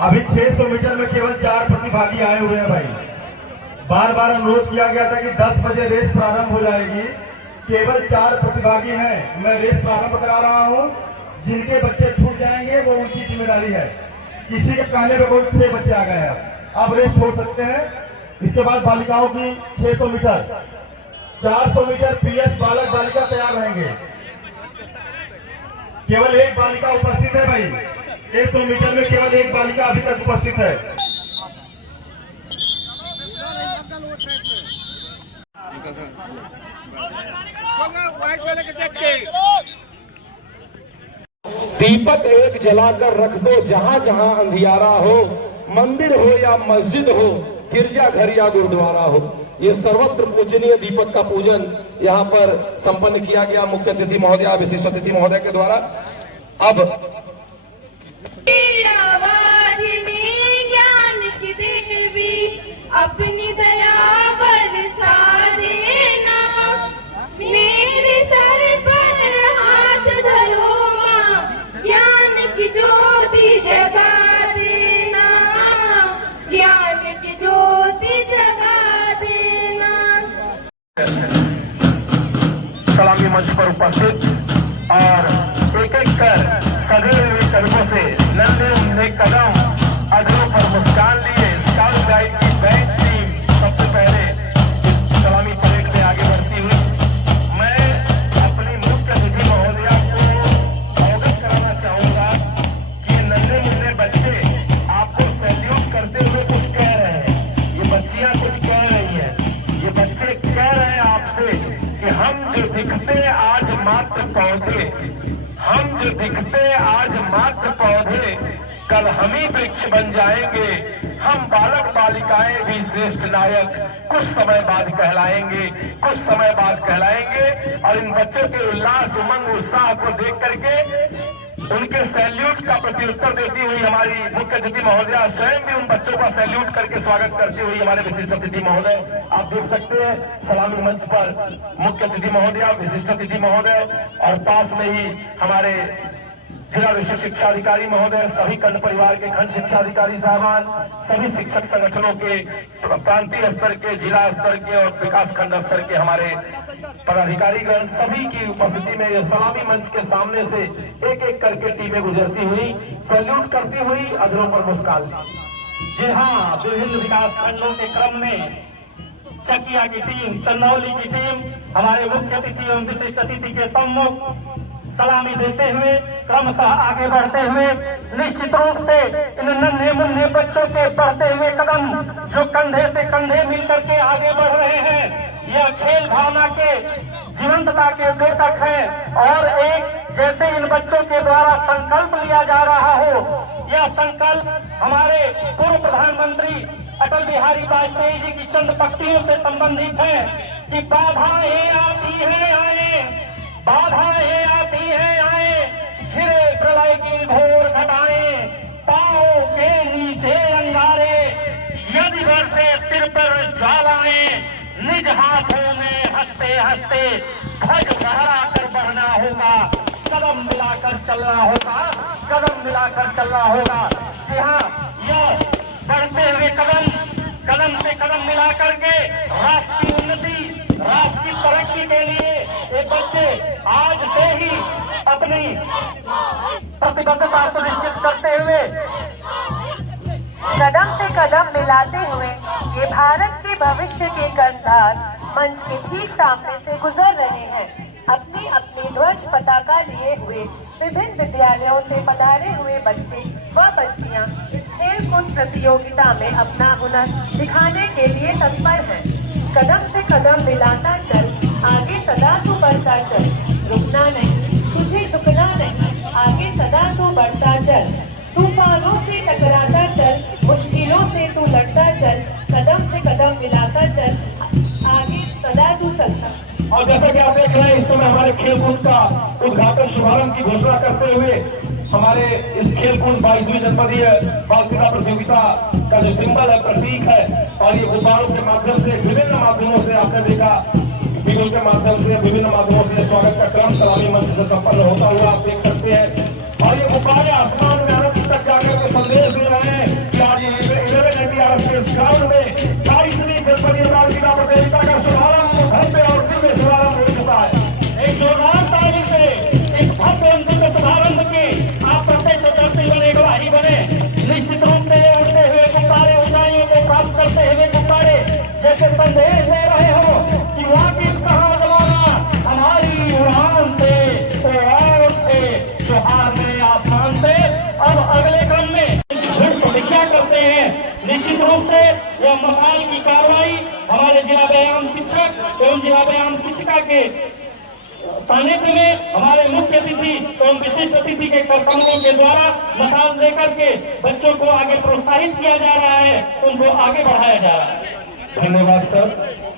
अभी 600 मीटर में केवल 4 प्रतिभागी आए हुए हैं भाई। बार बार अनुरोध किया गया था कि 10 बजे रेस प्रारंभ हो जाएगी, केवल 4 प्रतिभागी हैं। मैं रेस प्रारंभ करा रहा हूं, जिनके बच्चे छूट जाएंगे वो उनकी जिम्मेदारी है। किसी के कहने पर कोई 6 बच्चे आ गए हैं, अब रेस छोड़ सकते हैं। इसके बाद बालिकाओं की 600 मीटर, 400 मीटर पीएस बालक बालिका तैयार रहेंगे। केवल एक बालिका उपस्थित है भाई, 100 मीटर में केवल एक बालिका अभी तक उपस्थित है। दीपक एक जलाकर रख दो जहां जहां अंधियारा हो, मंदिर हो या मस्जिद हो, गिरजा घर या गुरुद्वारा हो। ये सर्वत्र पूजनीय दीपक का पूजन यहाँ पर संपन्न किया गया मुख्य अतिथि महोदय, विशिष्ट अतिथि महोदय के द्वारा। अब ज्ञान की देवी अपनी दया बरसा देना, मेरे सर पर हाथ धरो माँ, ज्ञान की ज्योति जगा देना, ज्ञान की ज्योति जगा देना। सलामी मंच पर उपस्थित और एक एक कर सजे हुए कदमों से नन्हे उन्हे कदम अधरों पर मुस्कान लिए स्काउट गाइड की बैंड टीम सबसे पहले इस सलामी परेड में आगे बढ़ती हुई मैं अपनी मुख्य अतिथि महोदया को अवगत कराना चाहूंगा कि नन्हे मुन्ने बच्चे आपको सैल्यूट करते हुए कुछ कह रहे हैं। ये बच्चियां कुछ कह रही हैं, ये बच्चे कह रहे हैं आपसे कि हम जो दिखते आज मात्र पौधे, हम जो दिखते आज मात्र पौधे, कल हम ही वृक्ष बन जाएंगे। हम बालक बालिकाएं भी श्रेष्ठ नायक कुछ समय बाद कहलाएंगे, कुछ समय बाद कहलाएंगे। और इन बच्चों के उल्लास उमंग उत्साह को देख करके उनके सैल्यूट का प्रत्युत्तर देती हुई हमारी मुख्य अतिथि महोदया स्वयं भी उन बच्चों का सैल्यूट करके स्वागत करती हुई हमारे विशिष्ट अतिथि महोदय, आप देख सकते हैं सलामी मंच पर मुख्य अतिथि महोदया, विशिष्ट अतिथि महोदय और पास में ही हमारे जिला विशिष्ट शिक्षा अधिकारी महोदय, सभी खंड परिवार के खंड शिक्षा अधिकारी साहबान, सभी शिक्षक संगठनों के प्रांतीय स्तर के, जिला स्तर के और विकास खंड स्तर के हमारे पदाधिकारीगण, सभी की उपस्थिति में ये सलामी मंच के सामने से एक एक करके टीमें गुजरती हुई सैल्यूट करती हुई अधरों पर मुस्कान ली। जी हाँ, विभिन्न विकास खंडों के क्रम में चकिया की टीम, चंदौली की टीम हमारे मुख्य अतिथि एवं विशिष्ट अतिथि के सम्मुख सलामी देते हुए क्रमशः आगे बढ़ते हुए निश्चित रूप से इन नन्हे मुन्ने बच्चों के बढ़ते हुए कदम जो कंधे से कंधे मिलकर के आगे बढ़ रहे हैं, यह खेल भावना के जीवंतता के द्योतक है। और एक जैसे इन बच्चों के द्वारा संकल्प लिया जा रहा हो, यह संकल्प हमारे पूर्व प्रधानमंत्री अटल बिहारी वाजपेयी जी की चंद पंक्तियों से संबंधित है कि बाधाएं आती है आए, बाधाएं आती है आए, घिरे प्रलय की घोर घटाएं, पाओ के नीचे अंगारे, यदि बरसे सिर पर ज्वालाएं, निज हाथों में हंसते हंसते ध्वज लहरा कर बढ़ना होगा, कदम मिलाकर चलना होगा, कदम मिलाकर चलना होगा। जी हाँ, यह बढ़ते हुए कदम, कदम से कदम मिला करके राष्ट्र की उन्नति, राष्ट्र की तरक्की के लिए ये बच्चे आज से ही अपनी प्रतिबद्धता सुनिश्चित करते हुए कदम से कदम मिलाते हुए ये भारत के भविष्य के कर्णधार मंच के ठीक सामने से गुजर रहे हैं। अपनी अपनी ध्वज पताका लिए हुए विभिन्न विद्यालयों से पधारे हुए बच्चे व बच्चियां इस खेल कूद प्रतियोगिता में अपना हुनर दिखाने के लिए तत्पर हैं। कदम से कदम मिलाता चल, आगे सदा तू बढ़ता चल, रुकना नहीं, तुझे झुकना नहीं, आगे सदा तू बढ़ता चल, तूफानों से टकराता चल, मुश्किलों से तू लड़ता चल, कदम से कदम मिलाता चल, आगे सदा तू चलता। और जैसा कि आप देख रहे हैं इस समय हमारे खेलकूद का उद्घाटन शुभारंभ की घोषणा करते हुए हमारे इस खेलकूद 22वीं जनपदीय बाल क्रीड़ा प्रतियोगिता का जो सिंबल है, प्रतीक है, और ये गुब्बारों के माध्यम से विभिन्न माध्यमों से आपने देखा, बिगुल के माध्यम से विभिन्न माध्यमों से स्वागत का क्रम सलामी मंच से संपन्न होता हुआ आप देख सकते हैं। और ये गुब्बारे आसमान में अनंत तक जाकर के संदेश दे रहे हैं शिक्षा के सानिध्य में हमारे मुख्य अतिथि एवं विशिष्ट अतिथि के कर्तव्यों के द्वारा मसाल लेकर के बच्चों को आगे प्रोत्साहित किया जा रहा है, उनको आगे बढ़ाया जा रहा है। धन्यवाद सर।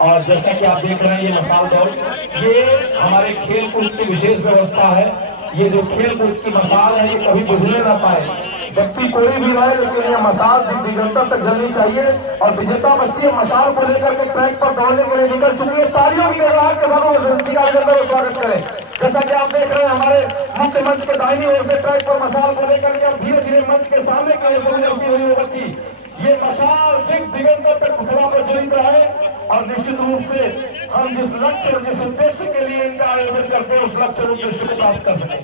और जैसा कि आप देख रहे हैं ये मसाल दौड़, ये हमारे खेल कूद की विशेष व्यवस्था है। ये जो खेल कूद की मसाल है ये कभी बुझने ना पाए, व्यक्ति कोई भी रहे, लेकिन ये मसाल दिगंतर तक जलनी चाहिए। और विजेता बच्चे मसाल को लेकर के ट्रैक पर दौड़ने के लिए निकल चुकी है। तालियों की गड़गड़ाहट के साथ वो स्वागत करें। जैसा कि आप देख रहे हैं हमारे मुख्य मंच के दाहिनी ओर से ट्रैक पर मसाल को लेकर के धीरे धीरे मंच के सामने की ओर से गुजरती हुई वो बच्ची, ये मसाल दिगंतर तक सभा पर जुड़ी रहे। और निश्चित रूप से हम जिस लक्ष्य और जिस उद्देश्य के लिए इनका आयोजन करते हैं उस लक्ष्य और उद्देश्य को प्राप्त कर सकें।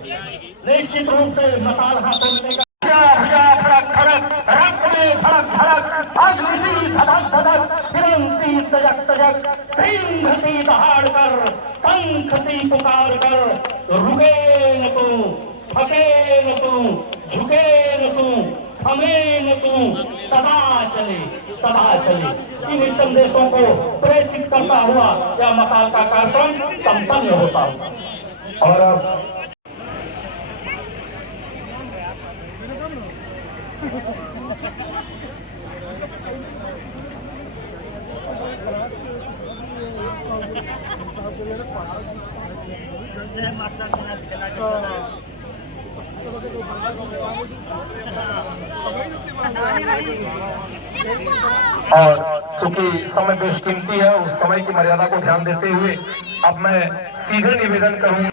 निश्चित रूप से मसाल हाथों में धड़क धड़क रक्त में धड़क धड़क अग्नि धड़क धड़क हिरण सी सजग सजग सिंह सी दहाड़ कर शंख सी पुकार कर रुके न तू, थके न तू, झुके न तू, थमे न तू, सदा चले। इन संदेशों को प्रेषित करता हुआ यह मसाल का कार्यक्रम संपन्न होता हुआ। और अब चूंकि समय बेशकीमती है, उस समय की मर्यादा को ध्यान देते हुए अब मैं सीधे निवेदन करूंगा